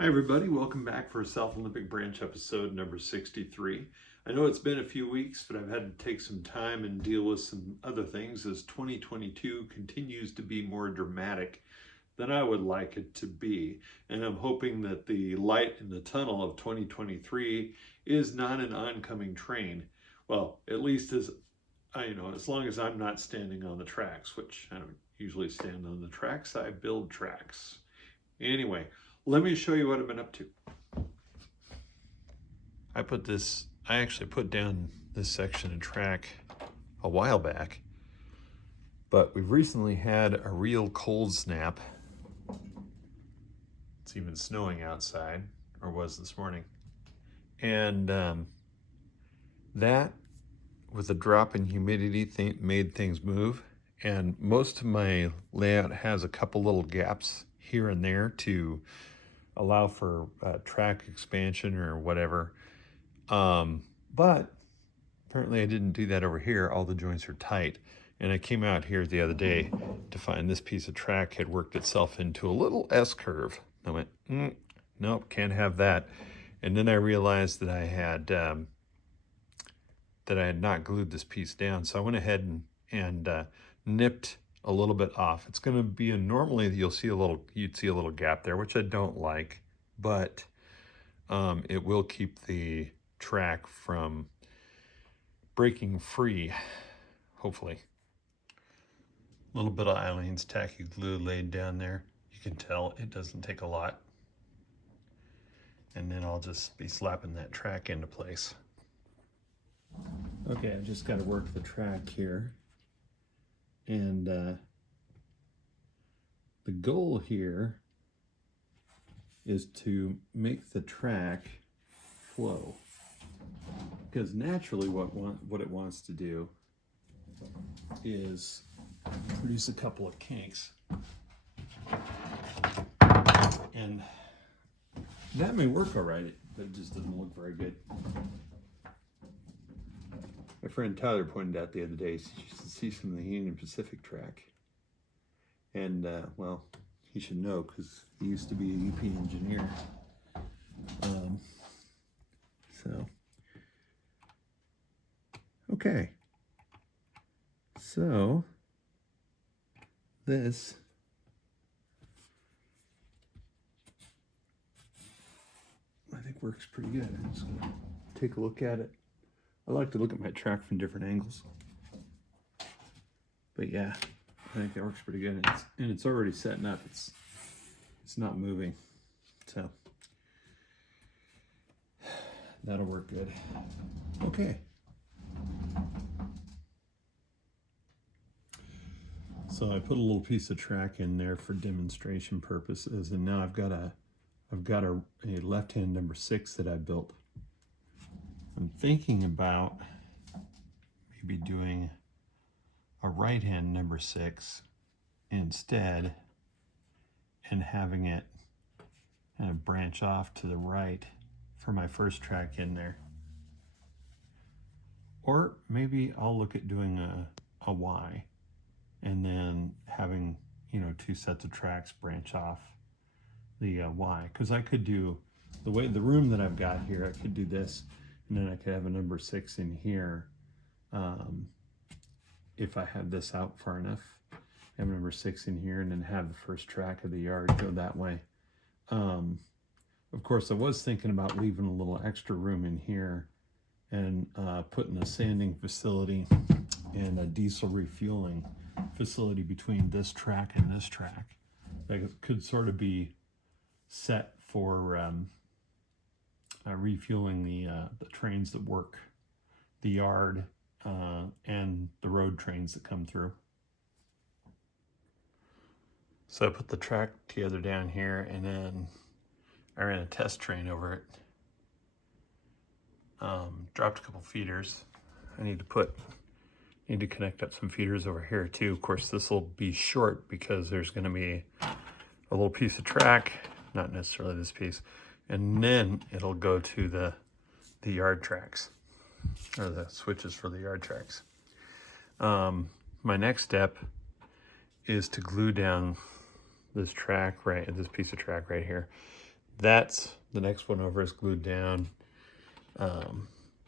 Hi everybody, welcome back for South Olympic Branch episode number 63. I know it's been a few weeks, but I've had to take some time and deal with some other things as 2022 continues to be more dramatic than I would like it to be. And I'm hoping that the light in the tunnel of 2023 is not an oncoming train. Well, at least as as long as I'm not standing on the tracks, which I don't usually stand on the tracks, I build tracks. Anyway, let me show you what I've been up to. I actually put down this section of track a while back, but we've recently had a real cold snap. It's even snowing outside, or was this morning. And that, with a drop in humidity, made things move. And most of my layout has a couple little gaps here and there to allow for track expansion or whatever. But apparently I didn't do that over here. All the joints are tight. And I came out here the other day to find this piece of track had worked itself into a little S-curve. I went, nope, can't have that. And then I realized that I had not glued this piece down. So I went ahead and nipped a little bit off. It's going to be normally you'd see a little gap there, which I don't like, but it will keep the track from breaking free, hopefully. A little bit of Eileen's tacky glue laid down there. You can tell it doesn't take a lot. And then I'll just be slapping that track into place. Okay, I've just got to work the track here. And the goal here is to make the track flow. Because naturally what it wants to do is produce a couple of kinks. And that may work all right, but it just doesn't look very good. My friend Tyler pointed out the other day, he used to see some of the Union Pacific track. And, well, he should know because he used to be a UP engineer. Okay. So, this I think works pretty good. I'm just going to take a look at it. I like to look at my track from different angles. But yeah, I think that works pretty good. And it's already setting up. It's not moving. So that'll work good. Okay. So I put a little piece of track in there for demonstration purposes, and now I've got a left-hand number 6 that I built. I'm thinking about maybe doing a right-hand number 6 instead and having it kind of branch off to the right for my first track in there. Or maybe I'll look at doing a Y and then having, 2 sets of tracks branch off the Y. Because I could do, the room that I've got here, I could do this, and then I could have a number 6 in here. If I had this out far enough, have number 6 in here, and then have the first track of the yard go that way. Of course, I was thinking about leaving a little extra room in here and putting a sanding facility and a diesel refueling facility between this track and this track. That could sort of be set for refueling the trains that work the yard and the road trains that come through. So I put the track together down here, and then I ran a test train over it. Dropped a couple feeders. I need to connect up some feeders over here too. Of course, this will be short because there's going to be a little piece of track, not necessarily this piece, and then it'll go to the yard tracks, or the switches for the yard tracks. My next step is to glue down this piece of track right here. That's the next one over is glued down.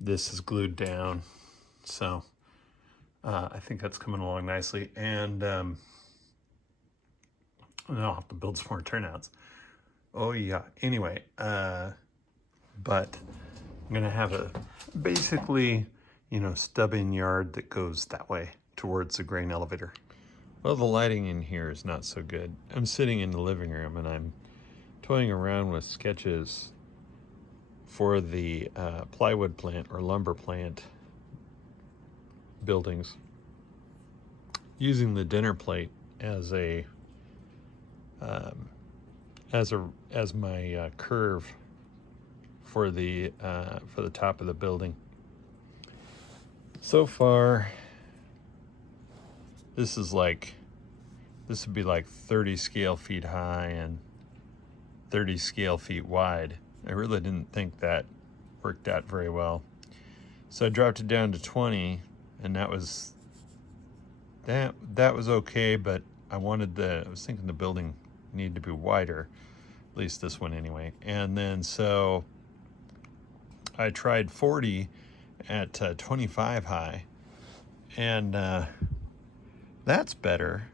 This is glued down. So I think that's coming along nicely. And I'll have to build some more turnouts. Oh yeah. Anyway, but I'm gonna have a basically, stub-in yard that goes that way towards the grain elevator. Well, the lighting in here is not so good. I'm sitting in the living room and I'm toying around with sketches for the plywood plant or lumber plant buildings, using the dinner plate as my curve for the top of the building. So far, this would be like 30 scale feet high and 30 scale feet wide. I really didn't think that worked out very well. So I dropped it down to 20, and that was okay, but I was thinking the building needed to be wider, at least this one anyway. And then so I tried 40 at 25 high, and that's better,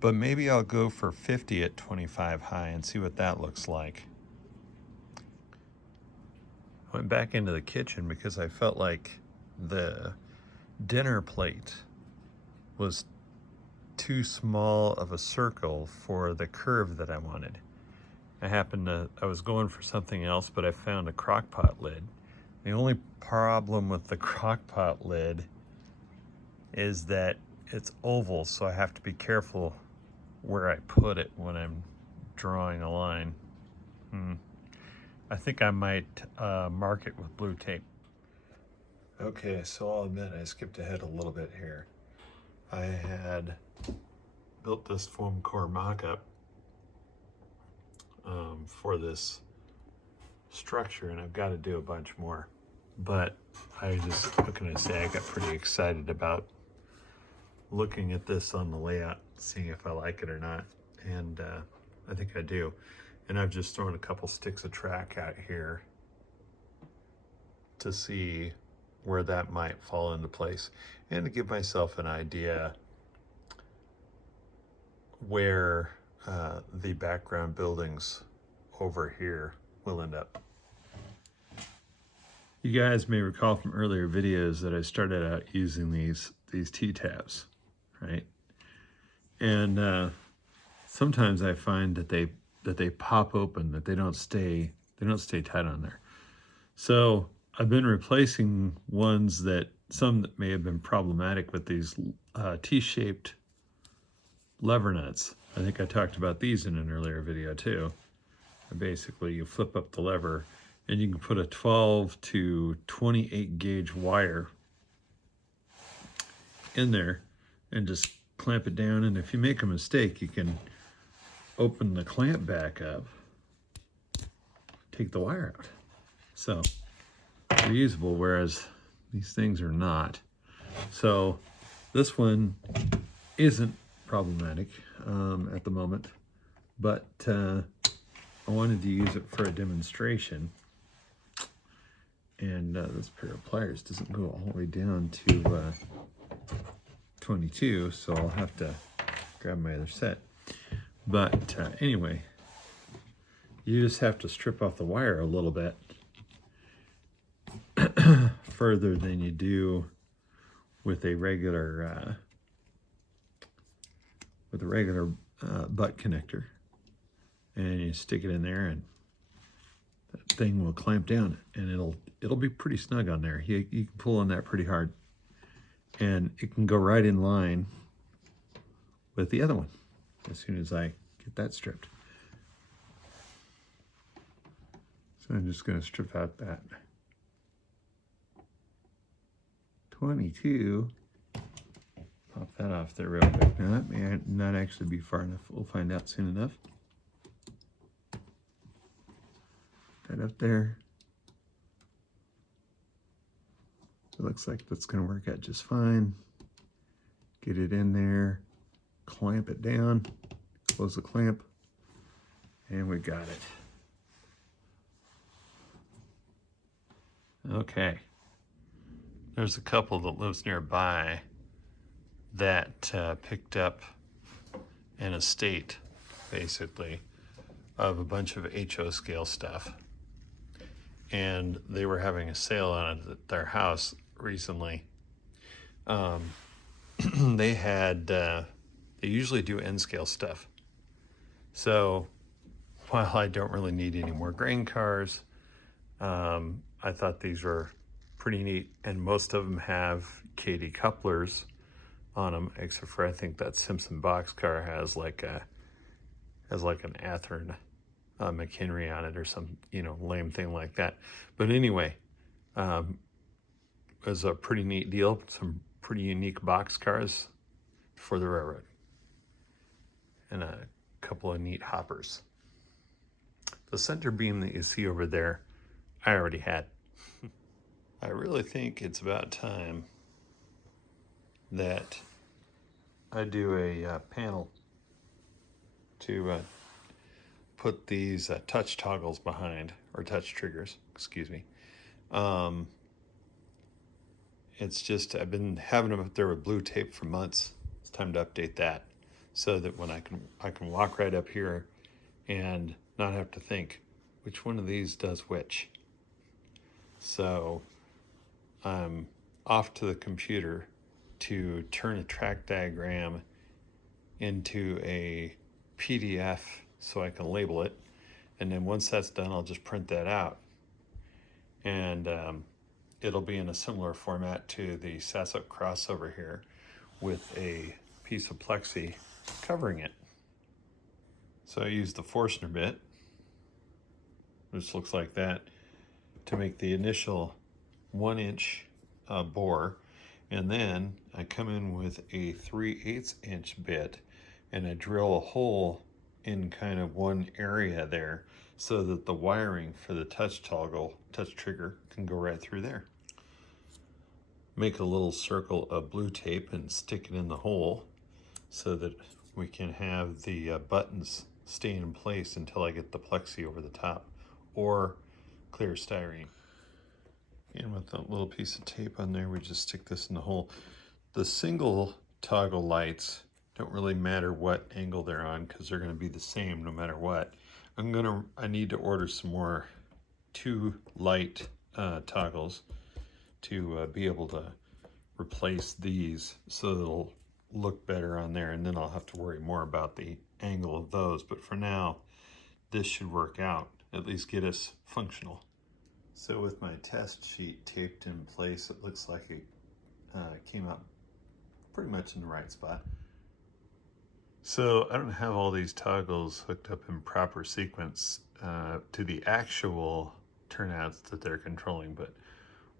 but maybe I'll go for 50 at 25 high and see what that looks like. I went back into the kitchen because I felt like the dinner plate was too small of a circle for the curve that I wanted. I was going for something else, but I found a crock pot lid. The only problem with the crock pot lid is that it's oval, so I have to be careful where I put it when I'm drawing a line. I think I might mark it with blue tape. Okay, so I'll admit I skipped ahead a little bit here. I had built this foam core mock-up for this structure, and I've got to do a bunch more. But what can I say? I got pretty excited about looking at this on the layout, seeing if I like it or not, and I think I do. And I've just thrown a couple sticks of track out here to see where that might fall into place, and to give myself an idea where the background buildings over here will end up. You guys may recall from earlier videos that I started out using these T-tabs, right? And sometimes I find that they pop open, that they don't stay tight on there. So I've been replacing some that may have been problematic with these T-shaped lever nuts. I think I talked about these in an earlier video too. Basically, you flip up the lever and you can put a 12 to 28 gauge wire in there and just clamp it down. And if you make a mistake, you can open the clamp back up, take the wire out. So reusable, whereas these things are not. So this one isn't problematic at the moment, but I wanted to use it for a demonstration, and this pair of pliers doesn't go all the way down to 22, so I'll have to grab my other set. But anyway, you just have to strip off the wire a little bit further than you do with a regular butt connector, and you stick it in there, and that thing will clamp down, and it'll be pretty snug on there. You can pull on that pretty hard, and it can go right in line with the other one as soon as I get that stripped. So I'm just going to strip out that 22. Pop that off there real quick. Now that may not actually be far enough. We'll find out soon enough. That up there. It looks like that's going to work out just fine. Get it in there, clamp it down, close the clamp, and we got it. Okay, there's a couple that lives nearby that picked up an estate, basically, of a bunch of HO scale stuff. And they were having a sale on it at their house recently. They had, they usually do N scale stuff. So while I don't really need any more grain cars, I thought these were pretty neat. And most of them have KD couplers on them, except for I think that Simpson boxcar has like an Athearn McHenry on it or some lame thing like that. But anyway, it was a pretty neat deal. Some pretty unique boxcars for the railroad, and a couple of neat hoppers. The center beam that you see over there, I already had. I really think it's about time that I do a panel to put these touch toggles behind, or touch triggers, excuse me. It's just, I've been having them up there with blue tape for months. It's time to update that so that when I can walk right up here and not have to think which one of these does which. So I'm off to the computer to turn a track diagram into a PDF so I can label it. And then once that's done, I'll just print that out. And it'll be in a similar format to the Sassup crossover here with a piece of Plexi covering it. So I used the Forstner bit, which looks like that, to make the initial 1-inch bore. And then I come in with a 3/8 inch bit and I drill a hole in kind of one area there so that the wiring for the touch trigger can go right through there. Make a little circle of blue tape and stick it in the hole so that we can have the buttons stay in place until I get the Plexi over the top, or clear styrene. And with that little piece of tape on there, we just stick this in the hole. The single toggle lights don't really matter what angle they're on because they're going to be the same no matter what. I need to order some more 2 light toggles to be able to replace these so they'll look better on there, and then I'll have to worry more about the angle of those. But for now, this should work out, at least get us functional. So with my test sheet taped in place, it looks like it came out pretty much in the right spot. So I don't have all these toggles hooked up in proper sequence to the actual turnouts that they're controlling, but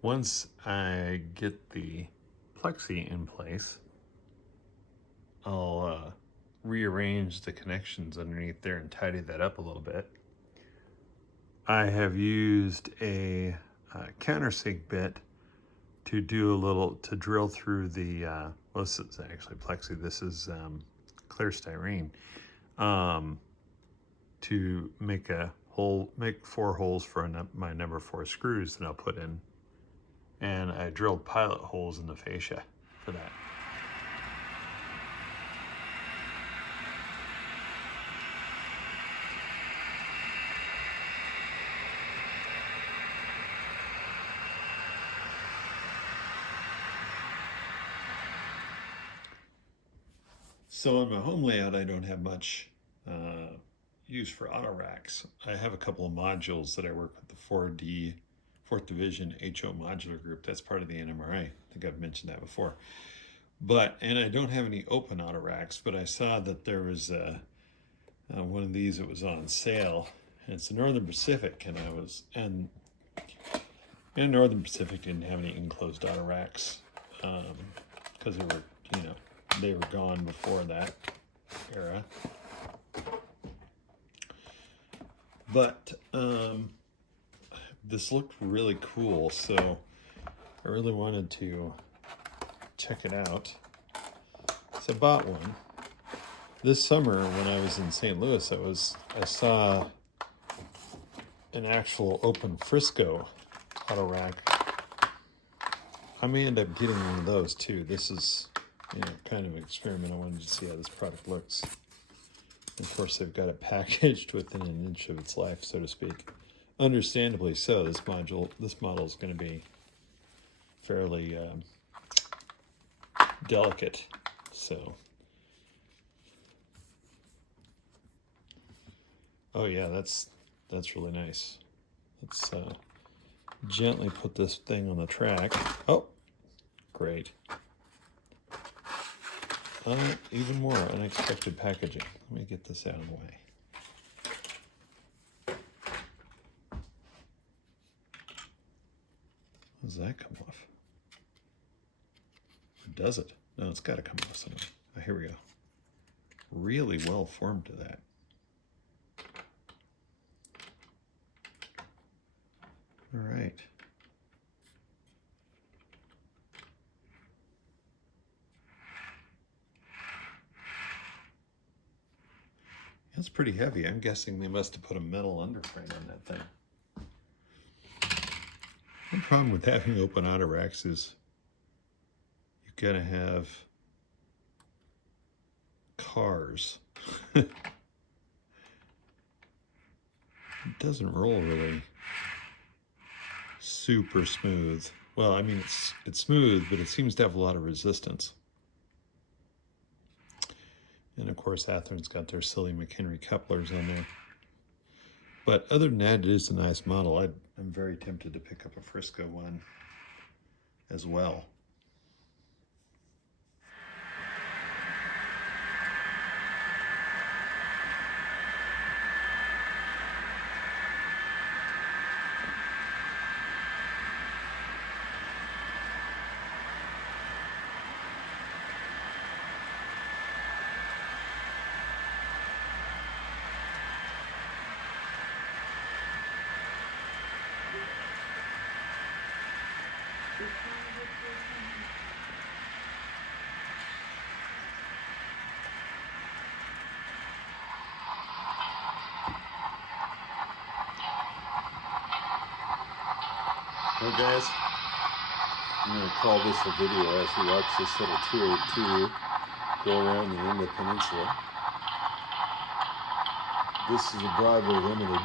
once I get the Plexi in place, I'll rearrange the connections underneath there and tidy that up a little bit. I have used a countersink bit to drill through the, well, this is actually Plexi, this is clear styrene, to make 4 holes for my number 4 screws that I'll put in. And I drilled pilot holes in the fascia for that. So on my home layout, I don't have much use for auto racks. I have a couple of modules that I work with the 4th Division HO modular group. That's part of the NMRA. I think I've mentioned that before. And I don't have any open auto racks, but I saw that there was one of these that was on sale. And it's the Northern Pacific, and Northern Pacific didn't have any enclosed auto racks because they were gone before that era. But this looked really cool, so I really wanted to check it out. So I bought one. This summer when I was in St. Louis, I saw an actual open Frisco auto rack I may end up getting one of those too. This is, kind of an experiment. I wanted to see how this product looks. And of course, they've got it packaged within an inch of its life, so to speak. Understandably so. This model is going to be fairly delicate. So, oh yeah, that's really nice. Let's gently put this thing on the track. Oh, great. Even more unexpected packaging. Let me get this out of the way. Does that come off? Or does it? No, it's got to come off somehow. Oh, here we go. Really well formed to that. All right. That's pretty heavy. I'm guessing they must have put a metal underframe on that thing. The problem with having open auto racks is you've got to have cars. It doesn't roll really super smooth. Well, I mean, it's smooth, but it seems to have a lot of resistance. And of course, Athearn's got their silly McHenry couplers on there. But other than that, it is a nice model. I'm very tempted to pick up a Frisco one as well. Hey guys, I'm going to call this a video as we watch this little 282 go around the Inland Peninsula. This is a Bravo Limited.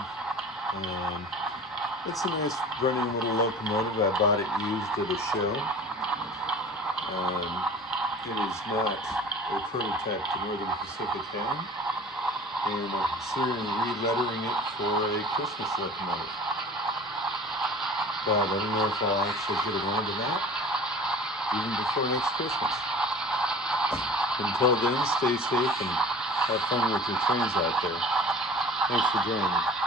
It's a nice running little locomotive. I bought it used at a show. It is not a prototype to Northern Pacific Town, and I'm considering re-lettering it for a Christmas locomotive. But I don't know if I'll actually get around to that even before next Christmas. Until then, stay safe and have fun with your trains out there. Thanks for joining me.